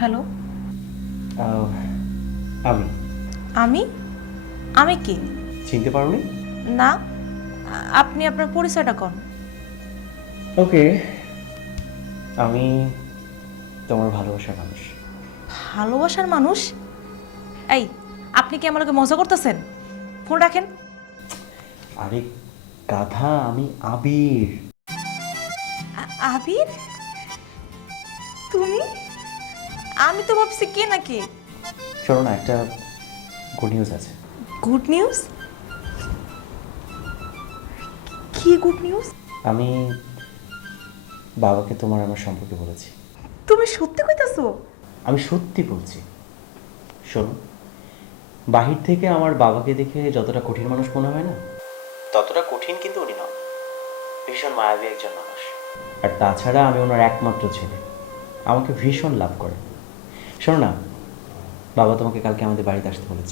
Hello. আহ, আমি আমি আমি কি? চিনতে পারোনি? না। আপনি আপনার পরিচয়টা কোন? ওকে, আমি তোমার ভালোবাসার মানুষ। ভালোবাসার মানুষ? এই, আপনি কি আমার লগে মজা করতেছেন? ফোন রাখেন। আরে গাধা, আমি আবির। আবির? তুমি? আমি তো ভাবছি কে নাকি। শোনো না, একটা গুড নিউজ আছে। Good news? কি গুড নিউজ? আমি বাবাকে তোমার আমার সম্পর্কে বলেছি। তুমি সত্যি কইতাছো? আমি সত্যি বলছি। শোনো, বাহির থেকে আমার বাবাকে দেখে যতটা কঠিন মানুষ মনে হয় না, ততটা কঠিন কিন্তু উনি নন। ভীষণ মায়াবী একজন মানুষ। আর তাছাড়া আমি ওনার একমাত্র ছেলে। আমাকে ভীষণ লাভ করে। শোনো না, বাবা তোমাকে কালকে আমাদের বাড়িতে আসতে বলেছে।